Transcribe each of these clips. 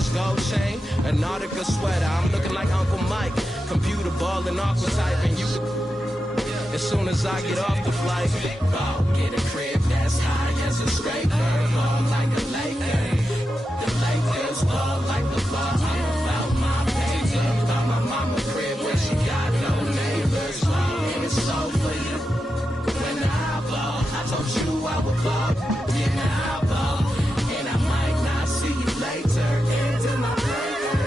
Orange gold chain, a Nautica sweater. I'm looking like Uncle Mike. Computer ball and aqua type, and you as soon as I get off the flight, get a crib that's high as a scraper, ball like a Laker. The Lakers ball like the ball. I'm about my paper, about my mama crib where she got no neighbors. And it's so for you. When I ball, I told you I would ball. Yeah, now I ball, and I might not see you later. Into my breaker,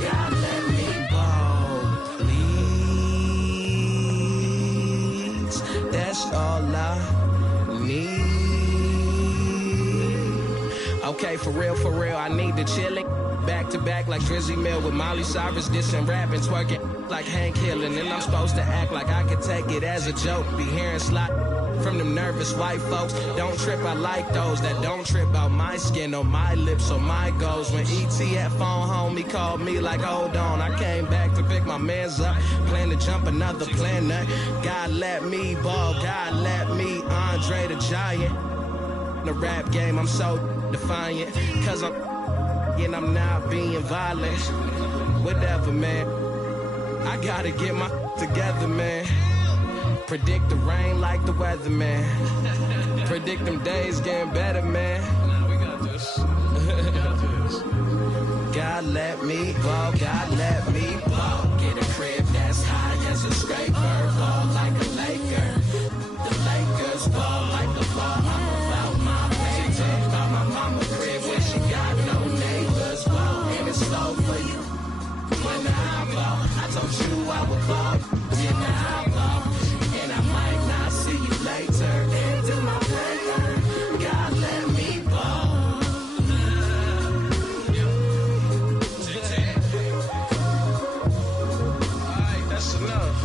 God let me ball, please. That's all I need. Okay, for real, I need to chill it. Back to back like Drizzy Mill with Miley Cyrus dissing, rapping, twerking like Hank Hill. And then I'm supposed to act like I could take it as a joke. Be hearing slot from them nervous white folks. Don't trip, I like those that don't trip out my skin or my lips or my goals. When E.T. had phone home, he called me like, hold on. I came back to pick my mans up, plan to jump another planet. God let me ball, God let me Andre the Giant. The rap game, I'm so defiant, cause I'm not being violent. Whatever, man, I gotta get my together, man. Predict the rain like the weather, man. Predict them days getting better, man. We got this. God let me ball, God let me ball. Get a crib that's high as a scraper, ball like a Laker. The Lakers ball like the ball. I'm about my paper, about my mama crib where she got no neighbors. Ball, and it's so for you. When I ball, I told you I would ball. Yeah, now I ball, and I might not see you later. Into my breaker, God let me ball. Alright, that's enough.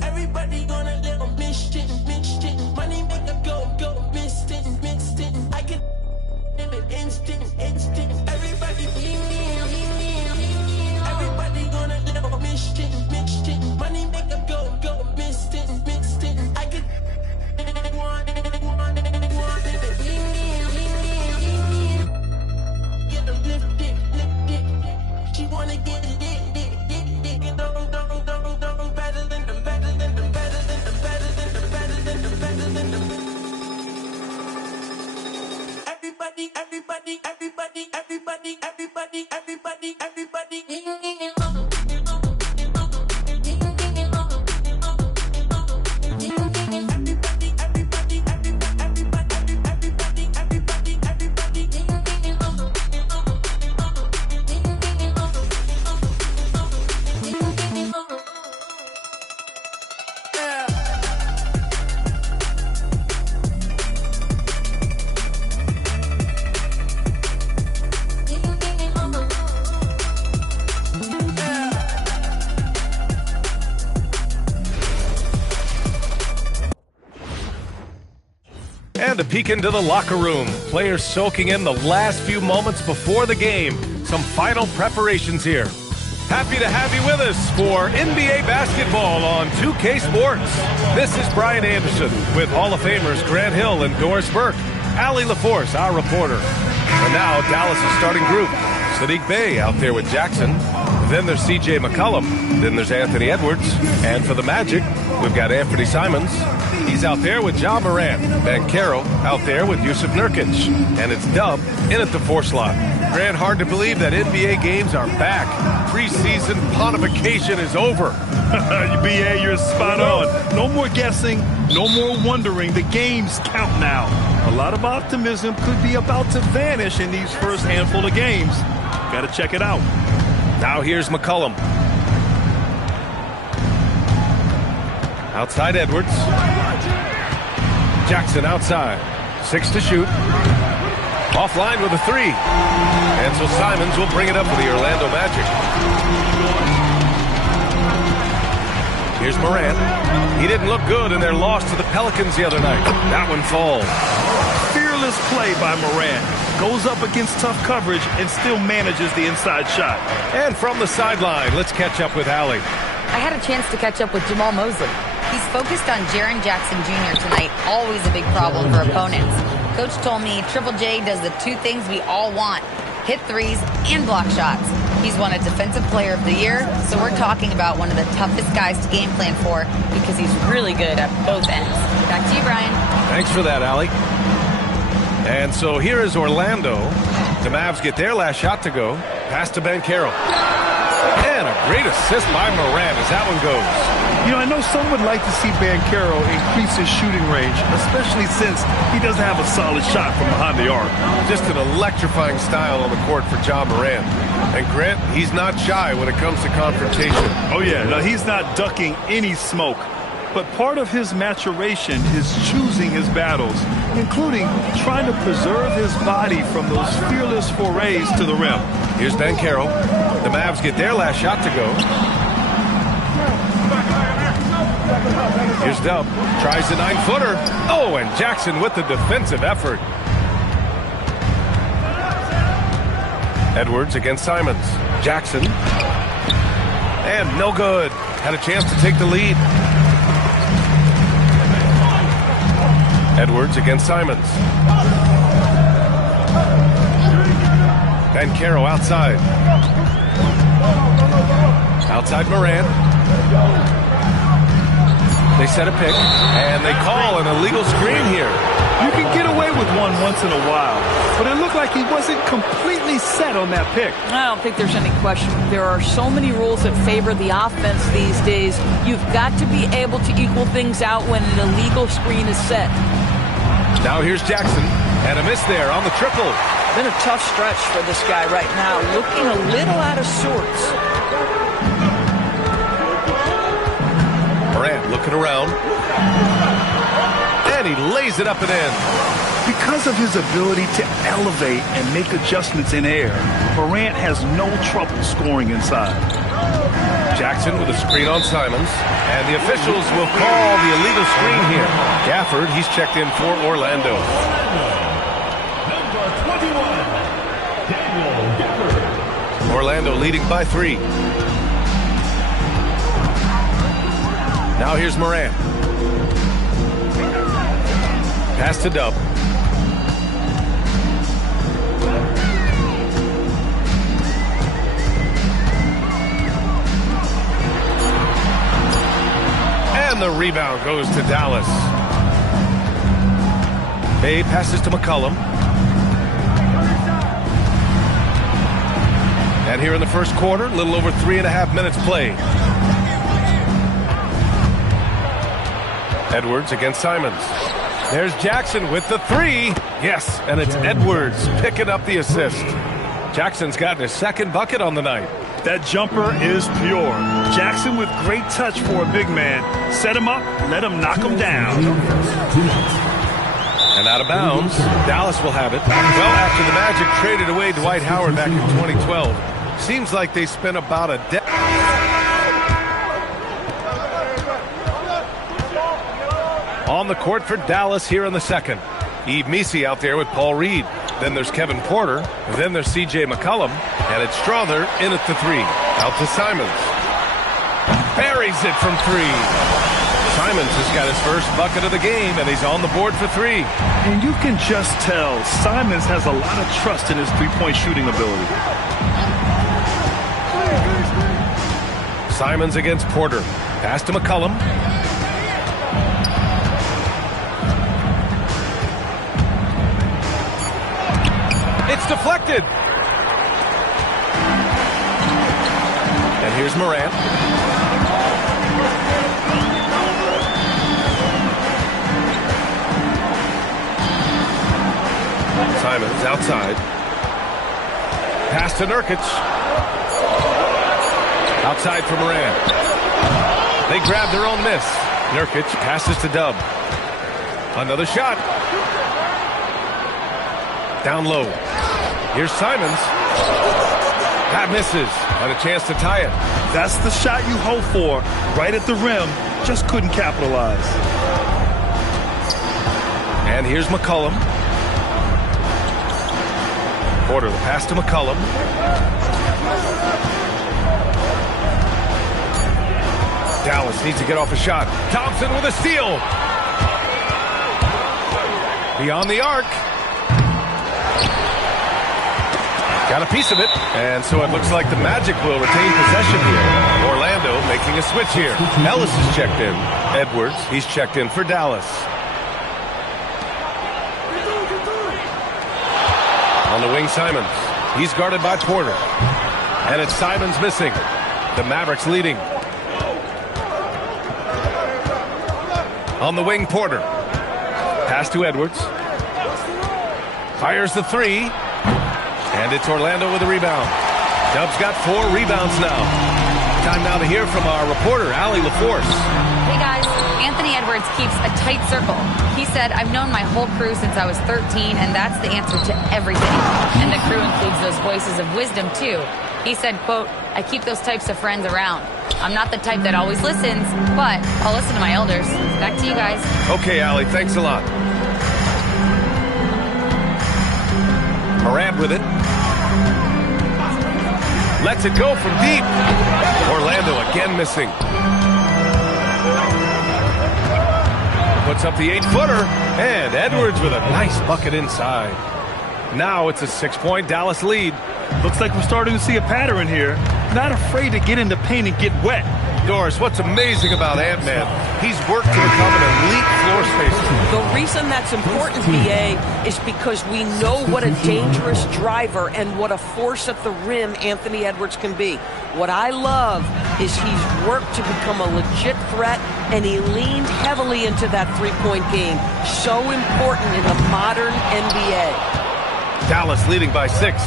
Everybody gonna live on mission. Money make a go, missed it. I can in an instant. Everybody gonna live on mission. Money make a go, missed it. I can want it. Get them lifted. She wanna get it. Better than them. Everybody. And a peek into the locker room. Players soaking in the last few moments before the game. Some final preparations here. Happy to have you with us for NBA basketball on 2K Sports. This is Brian Anderson with Hall of Famers Grant Hill and Doris Burke. Allie LaForce, our reporter. And now Dallas' starting group. Sadiq Bey out there with Jackson. Then there's C.J. McCollum. Then there's Anthony Edwards. And for the Magic, we've got Anthony Simons. He's out there with John Morant. Banchero out there with Yusuf Nurkic. And it's Dub in at the 4 slot. Grant, hard to believe that NBA games are back. Preseason pontification is over. BA, you're spot on. No more guessing, no more wondering. The games count now. A lot of optimism could be about to vanish in these first handful of games. Got to check it out. Now here's McCollum. Outside Edwards. Jackson outside. 6 to shoot. Offline with a three. And so Simons will bring it up for the Orlando Magic. Here's Morant. He didn't look good in their loss to the Pelicans the other night. That one falls. Fearless play by Morant. Goes up against tough coverage and still manages the inside shot. And from the sideline, let's catch up with Allie. I had a chance to catch up with Jamal Mosley. He's focused on Jaren Jackson Jr. tonight, always a big problem for opponents. Coach told me Triple J does the two things we all want, hit threes and block shots. He's won a Defensive Player of the Year, so we're talking about one of the toughest guys to game plan for because he's really good at both ends. Back to you, Brian. Thanks for that, Allie. And so here is Orlando. The Mavs get their last shot to go. Pass to Ben Carroll. And a great assist by Morant as that one goes. You know, I know some would like to see Banchero increase his shooting range, especially since he doesn't have a solid shot from behind the arc. Just an electrifying style on the court for Ja Morant. And Grant, he's not shy when it comes to confrontation. Oh, yeah. No, he's not ducking any smoke. But part of his maturation is choosing his battles, including trying to preserve his body from those fearless forays to the rim. Here's Ben Carroll. The Mavs get their last shot to go. Here's Dub. Tries the 9-footer. Oh, and Jackson with the defensive effort. Edwards against Simons. Jackson. And no good. Had a chance to take the lead. Edwards against Simons. Ben Carroll outside. Outside Morant. They set a pick, and they call an illegal screen here. You can get away with one once in a while, but it looked like he wasn't completely set on that pick. I don't think there's any question. There are so many rules that favor the offense these days. You've got to be able to equal things out when an illegal screen is set. Now here's Jackson, and a miss there on the triple. Been a tough stretch for this guy right now, looking a little out of sorts. Morant looking around. And he lays it up and in. Because of his ability to elevate and make adjustments in air, Morant has no trouble scoring inside. Jackson with a screen on Simons. And the officials will call the illegal screen here. Gafford, he's checked in for Orlando. Orlando leading by 3. Now here's Morant. Pass to Dub. And the rebound goes to Dallas. Bay passes to McCollum. And here in the first quarter, a little over 3.5 minutes played. Edwards against Simons. There's Jackson with the 3. Yes, and it's Edwards picking up the assist. Jackson's gotten his second bucket on the night. That jumper is pure. Jackson with great touch for a big man. Set him up, let him knock him down. And out of bounds, Dallas will have it. Well, after the Magic traded away Dwight Howard back in 2012, seems like they spent about a decade. On the court for Dallas here in the second. Yves Missi out there with Paul Reed. Then there's Kevin Porter. Then there's C.J. McCollum. And it's Strother in at the 3. Out to Simons. Buries it from 3. Simons has got his first bucket of the game, and he's on the board for 3. And you can just tell Simons has a lot of trust in his three-point shooting ability. Simons against Porter. Pass to McCollum. It's deflected. And here's Morant. Simons outside. Pass to Nurkic. Outside for Morant. They grab their own miss. Nurkic passes to Dub. Another shot. Down low. Here's Simons. That misses. And a chance to tie it. That's the shot you hope for. Right at the rim. Just couldn't capitalize. And here's McCollum. Porter, the pass to McCollum. Dallas needs to get off a shot. Thompson with a steal. Beyond the arc. Got a piece of it. And so it looks like the Magic will retain possession here. Orlando making a switch here. Ellis is checked in. Edwards, he's checked in for Dallas. On the wing, Simons. He's guarded by Porter. And it's Simons missing. The Mavericks leading. On the wing, Porter. Pass to Edwards. Fires the three. And it's Orlando with a rebound. Dub's got 4 rebounds now. Time now to hear from our reporter, Allie LaForce. Hey guys, Anthony Edwards keeps a tight circle. He said, I've known my whole crew since I was 13, and that's the answer to everything. And the crew includes those voices of wisdom, too. He said, quote, I keep those types of friends around. I'm not the type that always listens, but I'll listen to my elders. Back to you guys. Okay, Allie, thanks a lot. Morant with it. Lets it go from deep. Orlando again missing. Puts up the 8-footer. And Edwards with a nice bucket inside. Now it's a 6-point Dallas lead. Looks like we're starting to see a pattern here. Not afraid to get in the paint and get wet. Doris, what's amazing about Ant-Man, he's worked to become an elite floor spacer. The reason that's important, BA, is because we know what a dangerous driver and what a force at the rim Anthony Edwards can be. What I love is he's worked to become a legit threat, and he leaned heavily into that three-point game. So important in the modern NBA. Dallas leading by 6.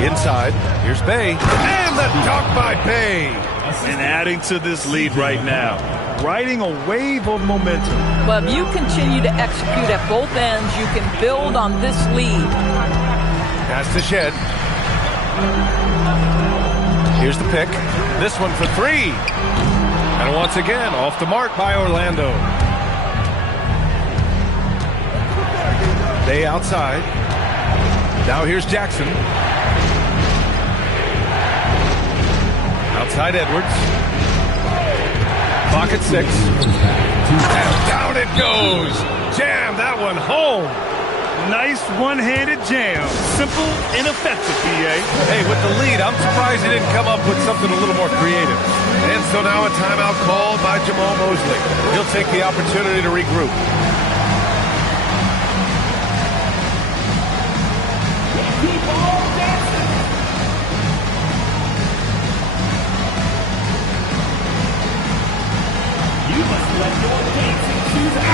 Inside, here's Bay. And the dunk by Bay. And adding to this lead right now. Riding a wave of momentum. Well, if you continue to execute at both ends, you can build on this lead. Pass to Shed. Here's the pick. This one for 3. And once again, off the mark by Orlando. Bay outside. Now here's Jackson. Outside Edwards. Clock at 6. And down it goes. Jam that one home. Nice one-handed jam. Simple and effective, BA. Hey, with the lead, I'm surprised he didn't come up with something a little more creative. And so now a timeout called by Jamal Mosley. He'll take the opportunity to regroup.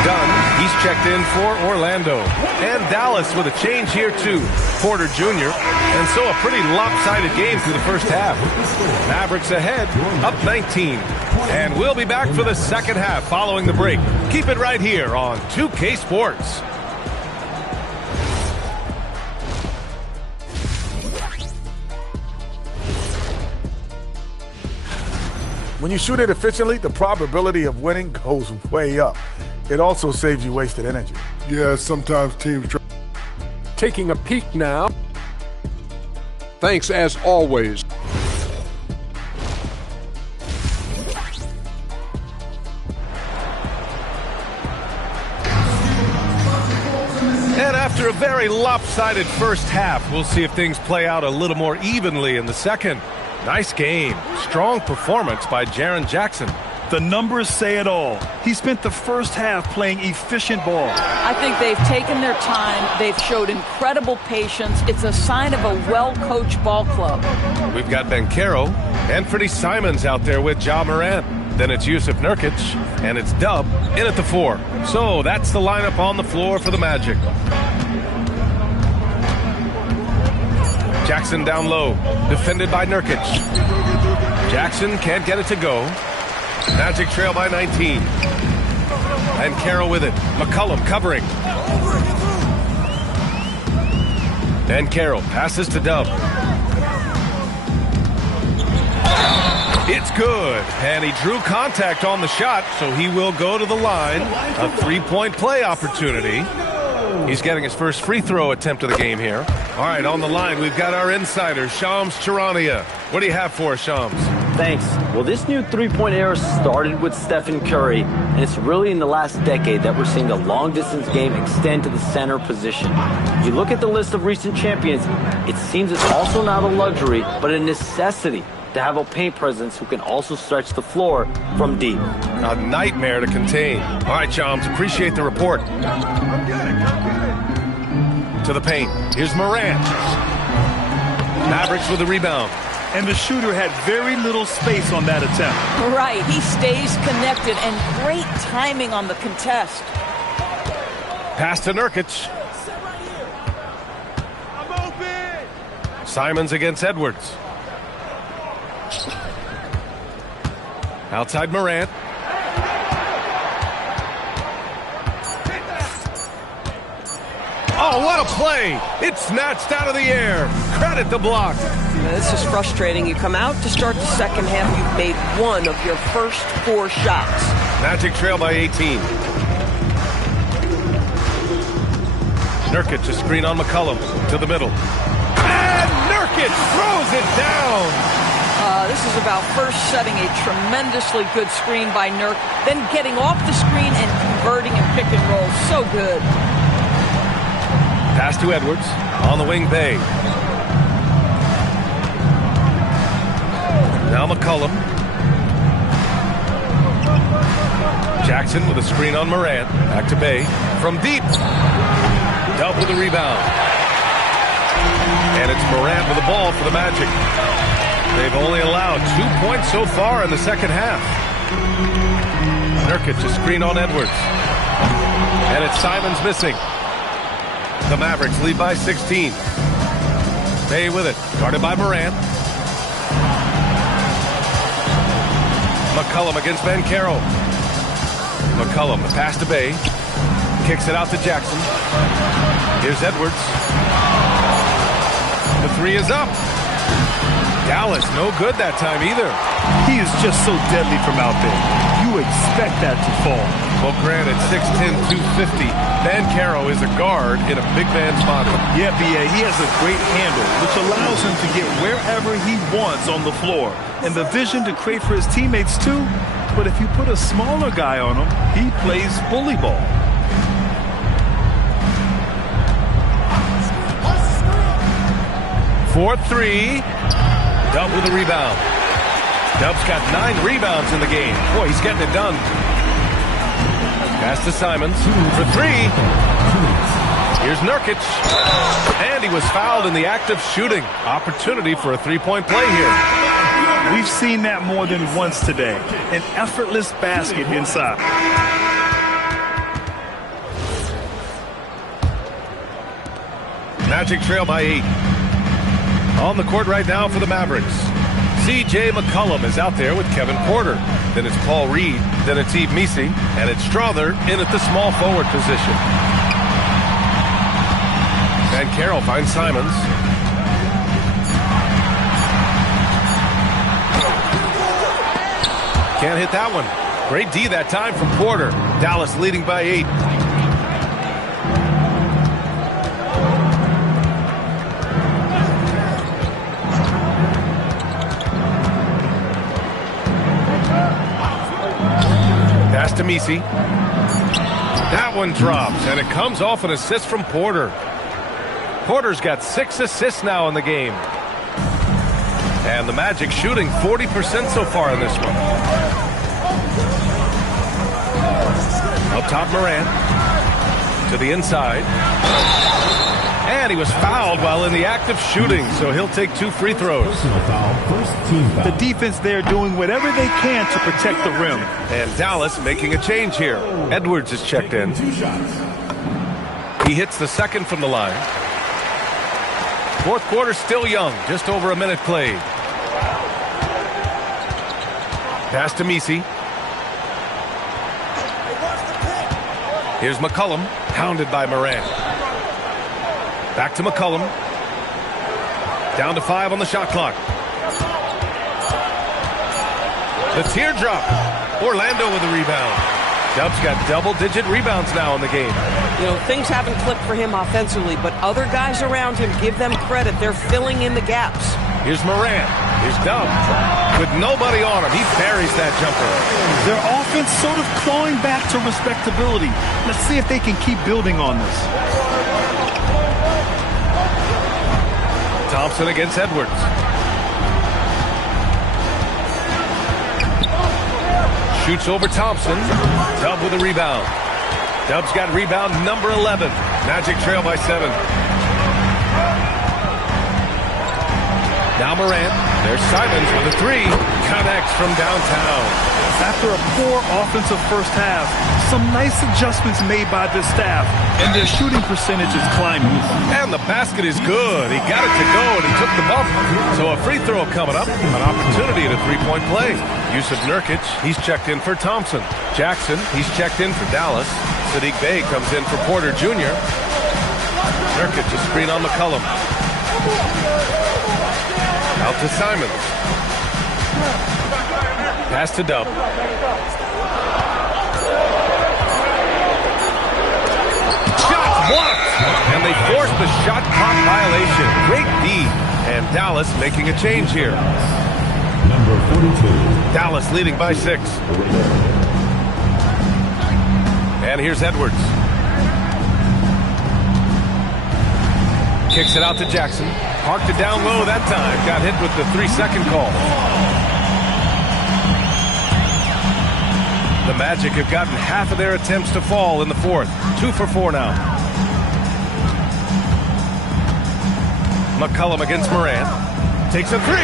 Dunn, he's checked in for Orlando. And Dallas with a change here too. Porter Jr. And so a pretty lopsided game through the first half. Mavericks ahead, up 19. And we'll be back for the second half following the break. Keep it right here on 2K Sports. When you shoot it efficiently, the probability of winning goes way up. It also saves you wasted energy. Yeah, sometimes teams try. Taking a peek now. Thanks as always. And after a very lopsided first half, we'll see if things play out a little more evenly in the second. Nice game. Strong performance by Jaren Jackson. The numbers say it all. He spent the first half playing efficient ball. I think they've taken their time. They've showed incredible patience. It's a sign of a well-coached ball club. We've got Banchero and Freddie Simons out there with Ja Morant. Then it's Yusuf Nurkic, and it's Dub in at the 4. So that's the lineup on the floor for the Magic. Jackson down low, defended by Nurkic. Jackson can't get it to go. Magic trail by 19. And Carroll with it. McCollum covering. Ben Carroll passes to Dub. It's good, and he drew contact on the shot, so he will go to the line. A 3-point play opportunity. He's getting his first free throw attempt of the game here. All right, on the line, we've got our insider, Shams Charania. What do you have for us, Shams? Thanks. Well, this new three-point era started with Stephen Curry, and it's really in the last decade that we're seeing the long-distance game extend to the center position. If you look at the list of recent champions, it seems it's also not a luxury, but a necessity to have a paint presence who can also stretch the floor from deep. A nightmare to contain. All right, Shams, appreciate the report. To the paint. Here's Morant. Mavericks with the rebound. And the shooter had very little space on that attempt. Right, he stays connected, and great timing on the contest. Pass to Nurkic. Simons against Edwards. Outside Morant. Oh, what a play! It's snatched out of the air. Credit the block. This is frustrating. You come out to start the second half, you've made one of your first 4 shots. Magic trail by 18. Nurkic, a screen on McCollum to the middle. And Nurkic throws it down. This is about first setting a tremendously good screen by Nurk, then getting off the screen and converting and pick and roll. So good. Pass to Edwards on the wing bay. Now McCollum. Jackson with a screen on Morant. Back to Bay. From deep. Dub with the rebound. And it's Morant with the ball for the Magic. They've only allowed 2 points so far in the second half. Nurkic a screen on Edwards. And it's Simons missing. The Mavericks lead by 16. Bay with it. Guarded by Morant. McCollum against Ben Carroll. McCollum, the pass to Bay. Kicks it out to Jackson. Here's Edwards. The 3 is up. Dallas, no good that time either. He is just so deadly from out there. You expect that to fall. Well, granted, 6'10", 250. Ben Carroll is a guard in a big man's body. Yeah, B.A., he has a great handle, which allows him to get wherever he wants on the floor. And the vision to create for his teammates, too. But if you put a smaller guy on him, he plays bully ball. For 3. Dub with a rebound. Dub's got 9 rebounds in the game. Boy, he's getting it done. Pass to Simons for 3. Here's Nurkic. And he was fouled in the act of shooting. Opportunity for a 3-point play here. We've seen that more than once today. An effortless basket inside. Magic trail by 8. On the court right now for the Mavericks. C.J. McCollum is out there with Kevin Porter. Then it's Paul Reed. Then it's Yves Missi. And it's Strother in at the small forward position. Van Carroll finds Simons. Can't hit that one. Great D that time from Porter. Dallas leading by 8. Pass to Missi. That one drops, and it comes off an assist from Porter. Porter's got 6 assists now in the game. And the Magic shooting 40% so far in this one. Up top, Morant. To the inside. And he was fouled while in the act of shooting, so he'll take 2 free throws. The defense there doing whatever they can to protect the rim. And Dallas making a change here. Edwards is checked in. He hits the second from the line. Fourth quarter still young, just over a minute played. Pass to Missi. Here's McCollum, pounded by Morant. Back to McCollum. Down to 5 on the shot clock. The teardrop. Orlando with the rebound. Dub's got double-digit rebounds now in the game. You know, things haven't clicked for him offensively, but other guys around him, give them credit. They're filling in the gaps. Here's Morant. Here's Dub. With nobody on him, he buries that jumper. Their offense sort of clawing back to respectability. Let's see if they can keep building on this. Thompson against Edwards. Shoots over Thompson. Dub with a rebound. Dub's got rebound number 11. Magic trail by 7. Now Morant. There's Simons with a 3. Connects from downtown. After a poor offensive first half, some nice adjustments made by the staff, and their shooting percentage is climbing. And the basket is good. He got it to go, and he took the bump. So a free throw coming up. An opportunity at a three-point play. Yusuf Nurkic, he's checked in for Thompson. Jackson, he's checked in for Dallas. Sadiq Bey comes in for Porter Jr. Nurkic, a screen on McCollum. Out to Simons. Pass to Dub. Shot blocked! And they forced the shot clock violation. Great D. And Dallas making a change here. Number 42. Dallas leading by 6. And here's Edwards. Kicks it out to Jackson. Parked it down low that time. Got hit with the 3-second call. The Magic have gotten half of their attempts to fall in the fourth. 2 for 4 now. McCollum against Morant. Takes a 3.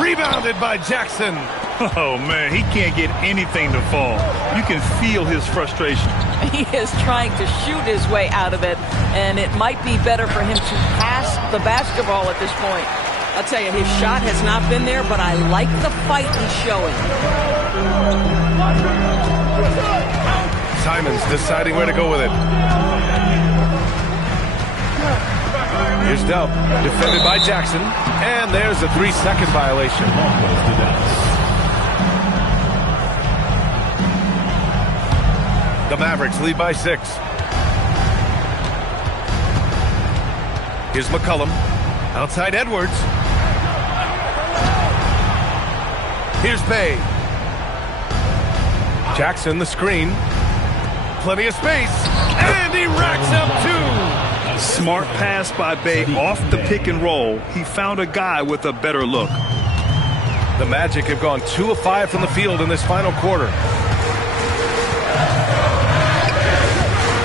Rebounded by Jackson. Oh, man, he can't get anything to fall. You can feel his frustration. He is trying to shoot his way out of it, and it might be better for him to pass the basketball at this point. I'll tell you, his shot has not been there, but I like the fight he's showing. Simons deciding where to go with it. Here's Dub, defended by Jackson, and there's a 3-second violation. The Mavericks lead by 6. Here's McCollum. Outside Edwards. Here's Bey. Jackson, the screen. Plenty of space. And he racks up 2. Smart pass by Bey off the pick and roll. He found a guy with a better look. The Magic have gone 2 of 5 from the field in this final quarter.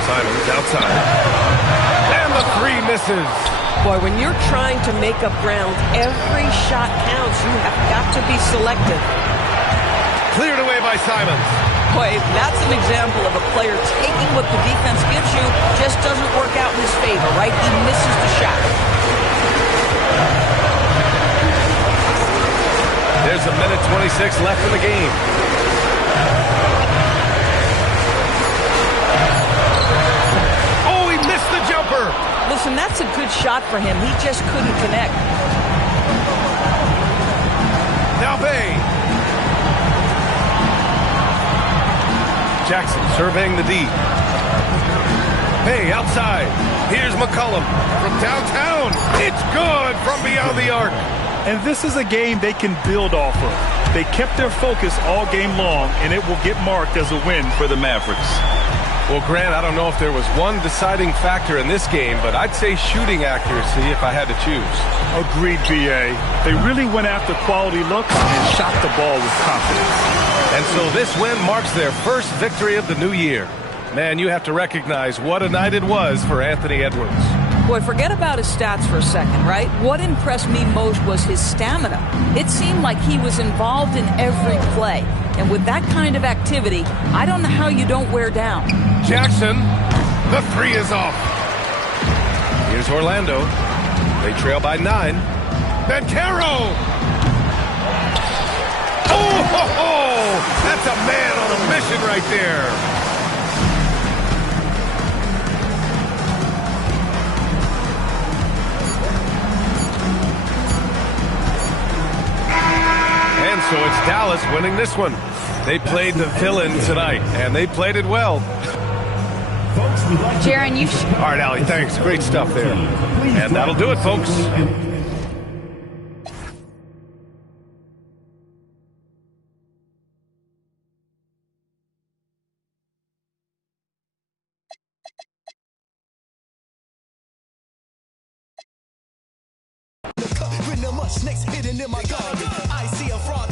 Simons outside. And the 3 misses. Boy, when you're trying to make up ground, every shot counts. You have got to be selective. Cleared away by Simons. Boy, that's an example of a player taking what the defense gives you, just doesn't work out in his favor, right? He misses the shot. There's a minute 26 left in the game. Oh, he missed the jumper. Listen, that's a good shot for him. He just couldn't connect. Now Bey. Jackson surveying the D. Bey outside. Here's McCollum from downtown. It's good from beyond the arc. And this is a game they can build off of. They kept their focus all game long, and it will get marked as a win for the Mavericks. Well, Grant, I don't know if there was one deciding factor in this game, but I'd say shooting accuracy if I had to choose. Agreed, B.A. They really went after quality looks and shot the ball with confidence. And so this win marks their first victory of the new year. Man, you have to recognize what a night it was for Anthony Edwards. Boy, forget about his stats for a second, right? What impressed me most was his stamina. It seemed like he was involved in every play. And with that kind of activity, I don't know how you don't wear down. Jackson, the 3 is off. Here's Orlando. They trail by 9. Banchero! Oh, ho, ho! That's a man on a mission right there. so it's Dallas winning this one. They played the villain tonight, and they played it well. Jaron, you... All right, Allie, thanks. Great stuff there. And that'll do it, folks. Snakes hidden in my garden. I see a frog.